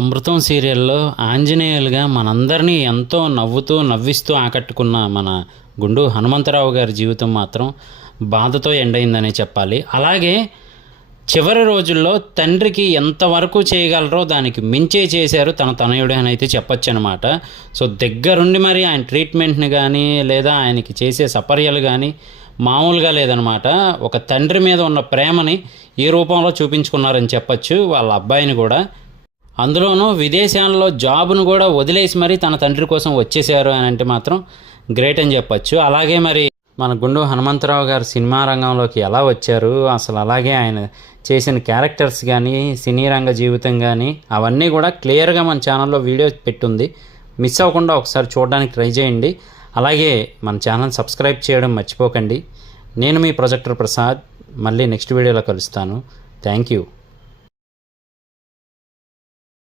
అమృతం సీరియల్లో ఆంజనేయులుగా మనందరినీ ఎంతో నవ్విస్తూ ఆకట్టుకున్న మన గుండు హనుమంతరావు గారి జీవితం మాత్రం బాధతో ఎండైందనే చెప్పాలి. అలాగే చివరి రోజుల్లో తండ్రికి ఎంతవరకు చేయగలరో దానికి మించే చేశారు తన తనయుడు అని అయితే చెప్పొచ్చు అనమాట. సో దగ్గరుండి మరి ఆయన ట్రీట్మెంట్ని కానీ లేదా ఆయనకి చేసే సపర్యలు కానీ మామూలుగా లేదనమాట. ఒక తండ్రి మీద ఉన్న ప్రేమని ఈ రూపంలో చూపించుకున్నారని చెప్పచ్చు వాళ్ళ అబ్బాయిని కూడా. అందులోనూ విదేశాల్లో జాబును కూడా వదిలేసి మరి తన తండ్రి కోసం వచ్చేసారు అని అంటే మాత్రం గ్రేట్ అని చెప్పచ్చు. అలాగే మరి మన గుండు హనుమంతరావు గారు సినిమా రంగంలోకి ఎలా వచ్చారు, అసలు అలాగే ఆయన చేసిన క్యారెక్టర్స్ కానీ సినీ రంగ జీవితం కానీ అవన్నీ కూడా క్లియర్గా మన ఛానల్లో వీడియో పెట్టుంది. మిస్ అవ్వకుండా ఒకసారి చూడడానికి ట్రై చేయండి. అలాగే మన ఛానల్ సబ్స్క్రైబ్ చేయడం మర్చిపోకండి. నేను మీ ప్రొజెక్టర్ ప్రసాద్. మళ్ళీ నెక్స్ట్ వీడియోలో కలుస్తాను. Thank you.